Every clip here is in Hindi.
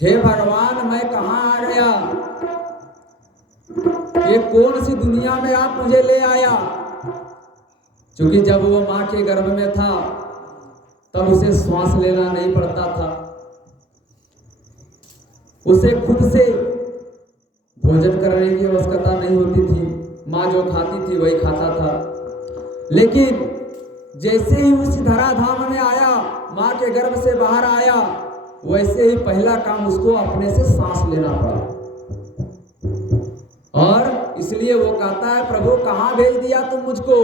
हे भगवान मैं कहाँ आ गया, ये कौन सी दुनिया में आप मुझे ले आया। क्योंकि जब वो माँ के गर्भ में था तब उसे श्वास लेना नहीं पड़ता था, उसे खुद से भोजन करने की आवश्यकता नहीं होती थी, माँ जो खाती थी वही खाता था। लेकिन जैसे ही उस धराधाम में आया, माँ के गर्भ से बाहर आया, वैसे ही पहला काम उसको अपने से सांस लेना पड़ा। और इसलिए वो कहता है प्रभु कहाँ भेज दिया तुम मुझको।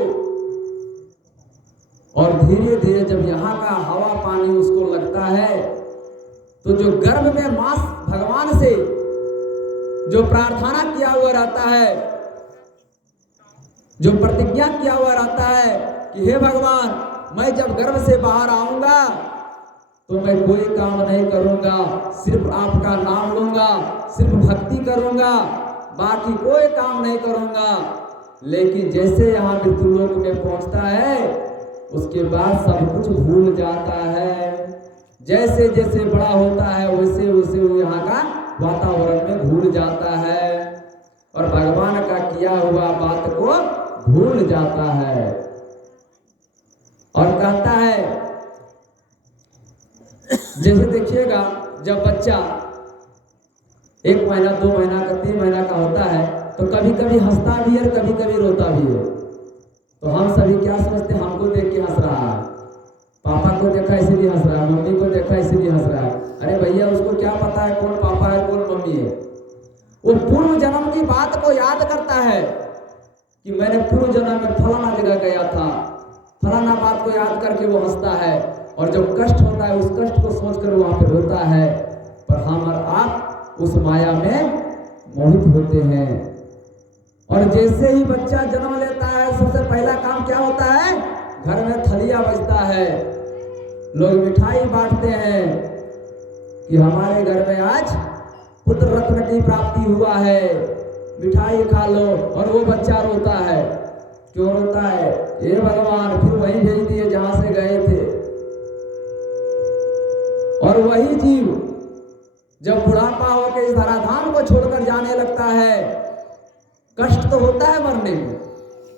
और धीरे धीरे जब यहाँ का हवा पानी उसको लगता है तो जो गर्भ में मां भगवान से जो प्रार्थना किया हुआ रहता है, जो प्रतिज्ञा किया हुआ रहता है कि हे भगवान मैं जब गर्भ से बाहर आऊंगा तो मैं कोई काम नहीं करूंगा, सिर्फ आपका नाम लूंगा, सिर्फ भक्ति करूंगा, बाकी कोई काम नहीं करूंगा। लेकिन जैसे यहाँ मृत्युलोक में पहुंचता है उसके बाद सब कुछ भूल जाता है। जैसे जैसे बड़ा होता है वैसे वैसे वो यहाँ का वातावरण में भूल जाता है और भगवान का किया हुआ बात को भूल जाता है। और कहता है जैसे देखिएगा जब बच्चा 1 महीना 2 महीना का 3 महीना का होता है तो कभी कभी हंसता भी है, कभी कभी रोता भी है। तो हम सभी क्या समझते हैं, हमको देख के हंस रहा है, पापा को देखा इसीलिए हंस रहा है, मम्मी को देखा इसीलिए हंस रहा है। अरे भैया उसको क्या पता है कौन पापा है कौन मम्मी है। वो पूर्व जन्म की बात को याद करता है कि मैंने पूर्व जन्म में फलाना जगह गया था, फलाना बात को याद करके वो हंसता है। और जब कष्ट होता है उस कष्ट को सोचकर वहां पे रोता है। पर हम और आप उस माया में मोहित होते हैं। और जैसे ही बच्चा जन्म लेता है सबसे पहला काम क्या होता है, घर में थलिया बजता है, लोग मिठाई बांटते हैं कि हमारे घर में आज पुत्र रत्न की प्राप्ति हुआ है, मिठाई खा लो। और वो बच्चा रोता है। क्यों रोता है, ये भगवान फिर वही भेज दिए जहां से गए थे। और वही जीव जब बुढ़ापा होकर इस धराधाम को छोड़कर जाने लगता है, कष्ट तो होता है मरने में,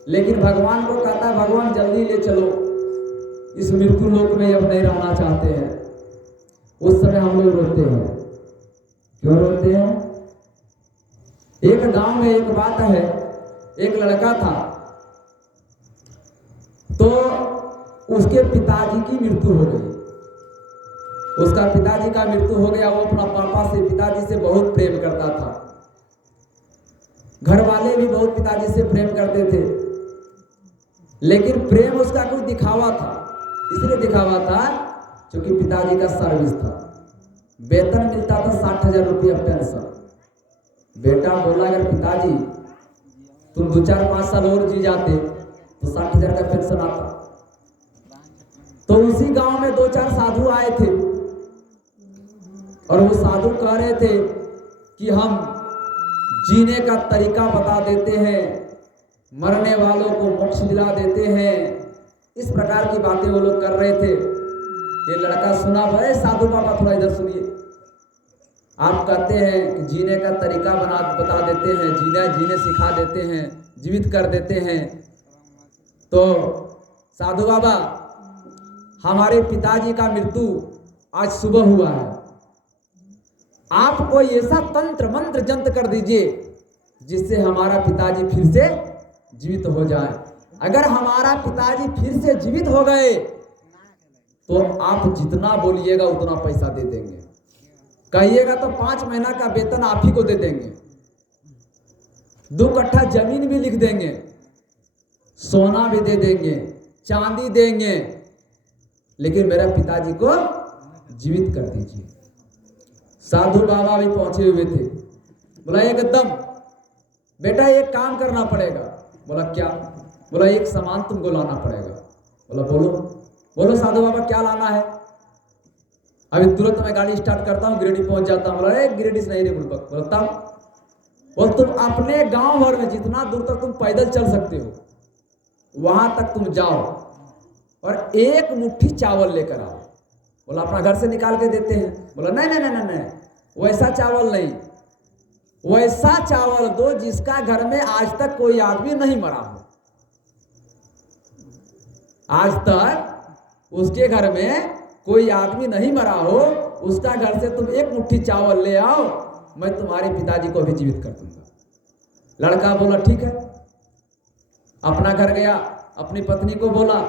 लेकिन भगवान को कहता है भगवान जल्दी ले चलो, इस मृत्यु लोक में अब नहीं रहना चाहते हैं। उस समय हम लोग रोते हैं। क्यों रोते हैं? एक गांव में एक बात है, एक लड़का था तो उसके पिताजी की मृत्यु हो गई। उसका पिताजी का मृत्यु हो गया। वो अपना पापा से पिताजी से बहुत प्रेम करता था, घर वाले भी बहुत पिताजी से प्रेम करते थे। लेकिन प्रेम उसका कुछ दिखावा था। इसलिए दिखावा था क्योंकि पिताजी का सर्विस था, वेतन मिलता था 60,000 रुपया पेंशन। बेटा बोला अगर पिताजी तुम 2-4-5 साल और जी जाते तो 60,000 का पेंशन आता। तो उसी गांव में 2-4 साधु आए थे और वो साधु कह रहे थे कि हम जीने का तरीका बता देते हैं, मरने वालों को मोक्ष दिला देते हैं। इस प्रकार की बातें वो लोग कर रहे थे। ये लड़का सुना, भाई साधु बाबा थोड़ा इधर सुनिए, आप कहते हैं कि जीने का तरीका बता देते हैं, जीने सिखा देते हैं, जीवित कर देते हैं। तो साधु बाबा हमारे पिताजी का मृत्यु आज सुबह हुआ है, आप कोई ऐसा तंत्र मंत्र जंत्र कर दीजिए जिससे हमारा पिताजी फिर से जीवित हो जाए। अगर हमारा पिताजी फिर से जीवित हो गए तो आप जितना बोलिएगा उतना पैसा दे देंगे, कहिएगा तो 5 महीना का वेतन आप ही को दे देंगे, 2 कट्ठा जमीन भी लिख देंगे, सोना भी दे देंगे, चांदी देंगे, लेकिन मेरे पिताजी को जीवित कर दीजिए। साधु बाबा भी पहुंचे हुए थे। बोला एकदम बेटा एक काम करना पड़ेगा। बोला क्या? बोला एक सामान तुमको लाना पड़ेगा। बोला बोलो। बोलो साधु बाबा क्या लाना है? अभी तुरंत मैं गाड़ी स्टार्ट करता हूँ, गिरिडीह पहुंच जाता हूँ। बोला गिरिडीह से नहीं रे बुड़बक। बोला तब? बोल तुम अपने गांव भर में जितना दूर तक तुम पैदल चल सकते हो वहां तक तुम जाओ और 1 मुट्ठी चावल लेकर आओ। बोला अपना घर से निकाल के देते हैं। बोला नहीं नहीं नहीं नहीं, वैसा चावल नहीं, वैसा चावल दो जिसका घर में आज तक कोई आदमी नहीं मरा हो। आज तक उसके घर में कोई आदमी नहीं मरा हो, उसका घर से तुम एक मुट्ठी चावल ले आओ, मैं तुम्हारे पिताजी को भी जीवित कर दूंगा। लड़का बोला ठीक है, अपना घर गया, अपनी पत्नी को बोला,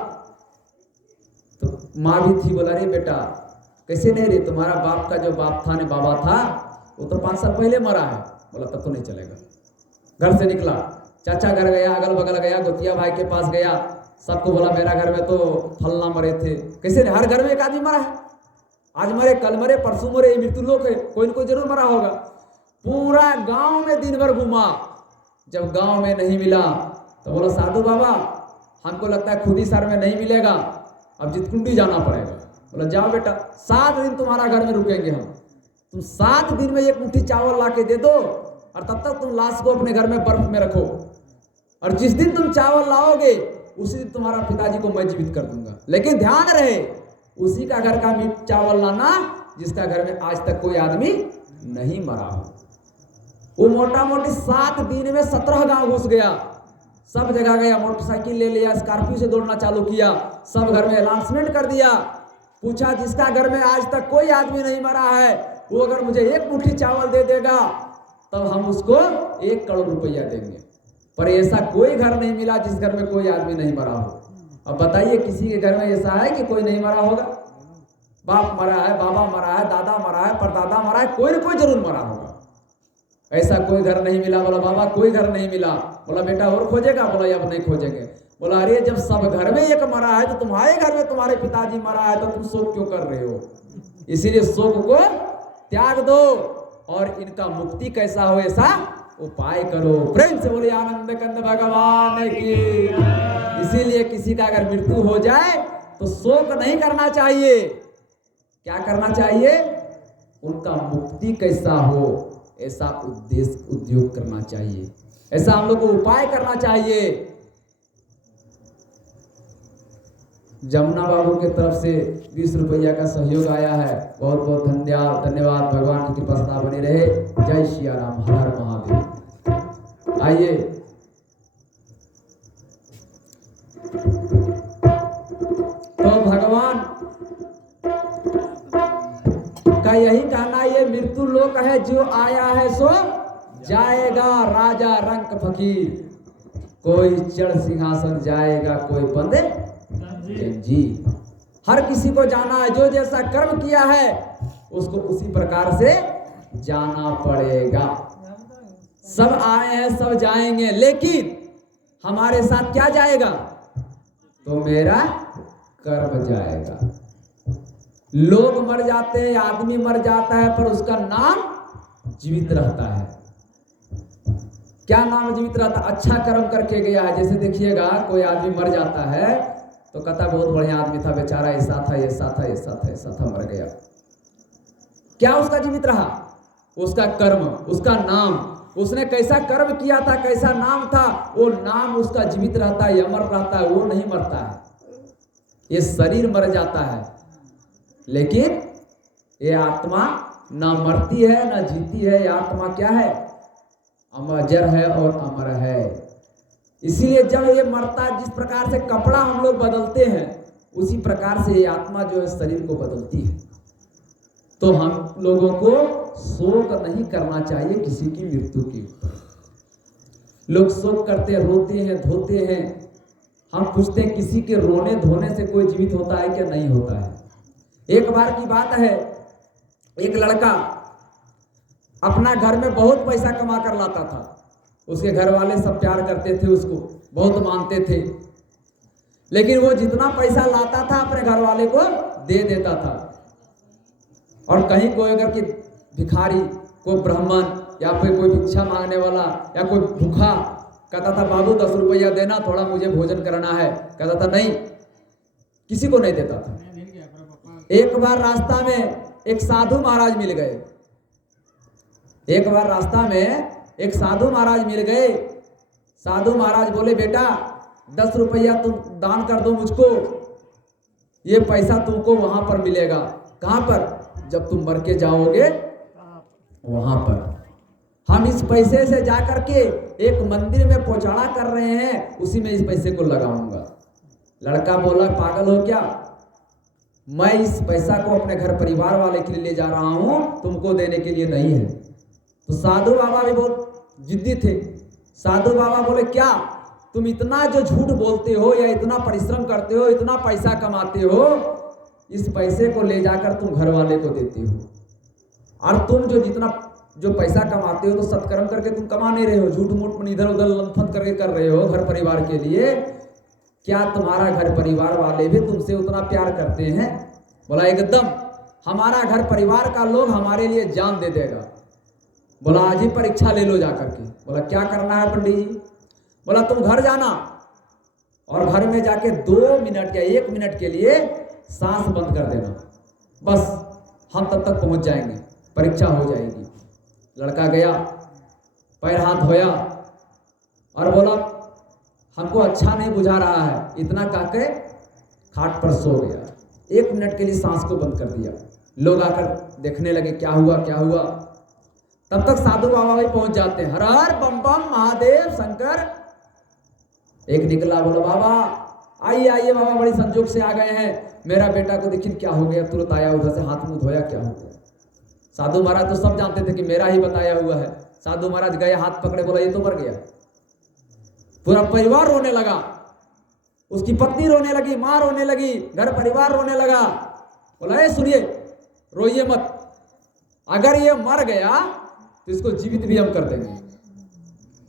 तो माँ भी थी, बोला रे बेटा कैसे नहीं रे, तुम्हारा बाप का जो बाप था ने बाबा था वो तो 5 साल पहले मरा है। बोला तब तो नहीं चलेगा। घर से निकला, चाचा घर गया, अगल बगल गया, गोतिया भाई के पास गया, सबको बोला मेरा घर में तो फलना मरे थे। कैसे नहीं, हर घर में एक आदमी मरा है, आज मरे कल मरे परसों मरे, मृत्यु लोक है, कोई न कोई जरूर मरा होगा। पूरा गांव में दिन भर घूमा, जब गांव में नहीं मिला तो बोला साधु बाबा हमको लगता है खुदी सर में नहीं मिलेगा, अब जितकुंडी जाना पड़ेगा। बोला जाओ बेटा, 7 दिन तुम्हारा घर में रुकेंगे हम, तुम 7 दिन में एक मुट्ठी चावल ला के दे दो और तब तक तुम लाश को अपने घर में बर्फ में रखो, और जिस दिन तुम चावल लाओगे उसी दिन तुम्हारा पिताजी को मैं जीवित कर दूंगा। लेकिन ध्यान रहे उसी का घर का मीट चावल लाना जिसका घर में आज तक कोई आदमी नहीं मरा हो। वो मोटा मोटी 7 दिन में 17 गांव घुस गया, सब जगह गया, मोटरसाइकिल ले लिया, स्कॉर्पियो से दौड़ना चालू किया, सब घर में अनाउंसमेंट कर दिया, पूछा जिसका घर में आज तक कोई आदमी नहीं मरा है वो अगर मुझे एक मुट्ठी चावल दे देगा तब हम उसको 1 करोड़ रुपया देंगे। पर ऐसा कोई घर नहीं मिला जिस घर में कोई आदमी नहीं मरा हो। अब बताइए किसी के घर में ऐसा है कि कोई नहीं मरा होगा? बाप मरा है, बाबा मरा है, दादा मरा है, परदादा मरा है, कोई ना कोई जरूर मरा होगा। ऐसा कोई घर नहीं मिला। बोला बाबा कोई घर नहीं मिला। बोला बेटा और खोजेगा? बोला अब नहीं खोजेंगे। बोला अरे जब सब घर में एक मरा है तो तुम्हारे घर में तुम्हारे पिताजी मरा है तो तुम शोक क्यों कर रहे हो? इसीलिए शोक को त्याग दो और इनका मुक्ति कैसा हो ऐसा उपाय करो। प्रेम से बोले आनंद कंद भगवान की। इसीलिए किसी का अगर मृत्यु हो जाए तो शोक नहीं करना चाहिए। क्या करना चाहिए? उनका मुक्ति कैसा हो ऐसा उद्देश्य उद्योग करना चाहिए, ऐसा हम लोग को उपाय करना चाहिए। जमुना बाबू की तरफ से 20 रुपया का सहयोग आया है, बहुत बहुत धन्यवाद। भगवान की कृपा सदा बनी रहे। जय श्री राम, हर हर महादेव। आइए तो भगवान का यही कहना, ये मृत्यु लोक है, जो आया है सो जाएगा। राजा रंक फकीर, कोई चढ़ सिंहासन जाएगा, कोई बंदे जी। हर किसी को जाना है, जो जैसा कर्म किया है उसको उसी प्रकार से जाना पड़ेगा। सब आए हैं, सब जाएंगे, लेकिन हमारे साथ क्या जाएगा? तो मेरा कर्म जाएगा। लोग मर जाते हैं, आदमी मर जाता है, पर उसका नाम जीवित रहता है। क्या नाम जीवित रहता? अच्छा कर्म करके गया है। जैसे देखिएगा कोई आदमी मर जाता है तो कहता बहुत बढ़िया आदमी था, बेचारा ऐसा था, ऐसा था, ऐसा था, ऐसा था, मर गया। क्या उसका जीवित रहा? उसका कर्म, उसका नाम, उसने कैसा कर्म किया था, कैसा नाम था, वो नाम उसका जीवित रहता है, अमर रहता है, वो नहीं मरता है। ये शरीर मर जाता है, लेकिन ये आत्मा ना मरती है ना जीती है। ये आत्मा क्या है? अमर है और अमर है। इसीलिए जब ये मरता है, जिस प्रकार से कपड़ा हम लोग बदलते हैं उसी प्रकार से ये आत्मा जो है शरीर को बदलती है। तो हम लोगों को शोक नहीं करना चाहिए किसी की मृत्यु के ऊपर। लोग शोक करते हैं, रोते हैं, धोते हैं। हम पूछते हैं किसी के रोने धोने से कोई जीवित होता है क्या? नहीं होता है। एक बार की बात है, एक लड़का अपना घर में बहुत पैसा कमा कर लाता था। उसके घर वाले सब प्यार करते थे, उसको बहुत मानते थे, लेकिन वो जितना पैसा लाता था अपने घर वाले को दे देता था। और कहीं कोई अगर कि भिखारी, कोई ब्राह्मण या फिर कोई भिक्षा मांगने वाला या कोई भूखा कहता था बाबू 10 रुपया देना, थोड़ा मुझे भोजन करना है, कहता था नहीं, किसी को नहीं देता था। एक बार रास्ता में एक साधु महाराज मिल गए। एक बार रास्ता में एक साधु महाराज मिल गए। साधु महाराज बोले बेटा 10 रुपया तुम दान कर दो मुझको, ये पैसा तुमको वहां पर मिलेगा। कहां पर? जब तुम मर के जाओगे वहां पर हम इस पैसे से जाकर के एक मंदिर में पोचाड़ा कर रहे हैं, उसी में इस पैसे को लगाऊंगा। लड़का बोला पागल हो क्या, मैं इस पैसा को अपने घर परिवार वाले के लिए ले जा रहा हूं, तुमको देने के लिए नहीं है। तो साधु बाबा भी बहुत जिद्दी थे। साधु बाबा बोले क्या तुम इतना जो झूठ बोलते हो या इतना परिश्रम करते हो, इतना पैसा कमाते हो, इस पैसे को ले जाकर तुम घर वाले को देते हो, और तुम जो पैसा कमाते हो तो सत्कर्म करके तुम कमा नहीं रहे हो, झूठ मूठ इधर उधर लंफत करके कर रहे हो घर परिवार के लिए। क्या तुम्हारा घर परिवार वाले भी तुमसे उतना प्यार करते हैं? बोला एकदम, हमारा घर परिवार का लोग हमारे लिए जान दे देगा। बोला आज ही परीक्षा ले लो जाकर के। बोला क्या करना है पंडित जी? बोला तुम घर जाना और घर में जाके 2 मिनट या 1 मिनट के लिए सांस बंद कर देना, बस हम तब तक पहुंच जाएंगे, परीक्षा हो जाएगी। लड़का गया, पैर हाथ धोया और बोला हमको अच्छा नहीं बुझा रहा है, इतना कहके खाट पर सो गया। 1 मिनट के लिए सांस को बंद कर दिया। लोग आकर देखने लगे क्या हुआ क्या हुआ। तब तक साधु बाबा भी पहुंच जाते हैं। हर हर बम बम महादेव शंकर। एक निकला, बोला बाबा आइए आइए बाबा, बड़ी संजोग से आ गए हैं, मेरा बेटा को देखिए क्या हो गया। तुरंत आया, उधर से हाथ मुंह धोया, क्या हो गया। साधु महाराज तो सब जानते थे कि मेरा ही बताया हुआ है। साधु महाराज गए, हाथ पकड़े, बोला ये तो मर गया। पूरा परिवार रोने लगा, उसकी पत्नी रोने लगी, मां रोने लगी, घर परिवार रोने लगा। बोला ए सुनिए, रोइए मत, अगर ये मर गया तो इसको जीवित भी हम कर देंगे,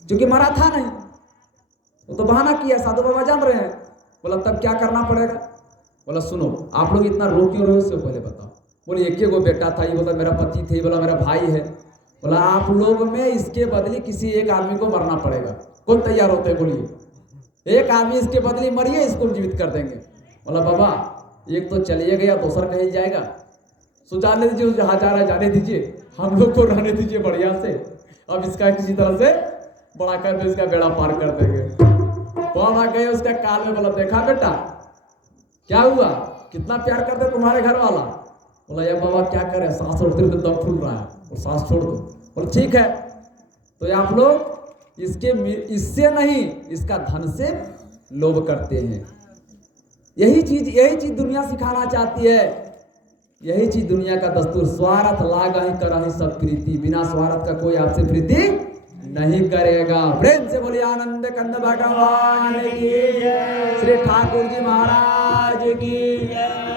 क्योंकि मरा था नहीं, वो तो बहाना किया, साधु बाबा जान रहे हैं। बोला तब क्या करना पड़ेगा? बोला सुनो, आप लोग इतना रो क्यों रहे हो, उससे पहले बताओ। बोले एक ही बेटा था, ये बोला मेरा पति थे, बोला मेरा भाई है। बोला आप लोग में इसके बदले किसी एक आदमी को मरना पड़ेगा, कौन तैयार होते हैं बोलिए? एक आदमी इसके बदले मरिए, इसको जीवित कर देंगे। बोला बाबा एक तो चलिए गया, दूसरा कहीं जाएगा, सो जाने दीजिए, जहाँ जा रहा है जाने दीजिए, हम लोग को रहने दीजिए बढ़िया से। अब इसका किसी तरह से बड़ा कर दो, इसका बेड़ा पार कर देंगे। बड़ा गए उसका काल में, बोला देखा बेटा क्या हुआ, कितना प्यार करते तुम्हारे घर वाला। बोला यार बाबा क्या करे, सांस छोड़ते तो दम फूल रहा है, और सांस छोड़ दो। बोला ठीक है, तो आप लोग इससे नहीं, इसका धन से लोभ करते हैं। यही चीज दुनिया सिखाना चाहती है, यही चीज दुनिया का दस्तूर। स्वार्थ लागा ही करा ही सब प्रीति, बिना स्वार्थ का कोई आपसे प्रीति नहीं करेगा। प्रेम से बोलिए आनंद कंद भगवान की जय, श्री ठाकुर जी महाराज की जय।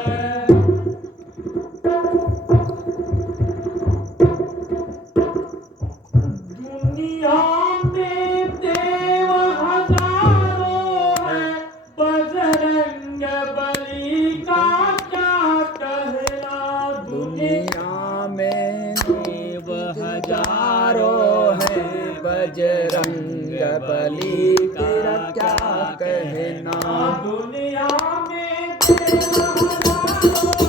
दुनिया में देव हजारों हैं, बजरंग बली का क्या कहना। दुनिया में देव हजारों हैं, बजरंग बली तेरा क्या कहना। दुनिया में देव हजारों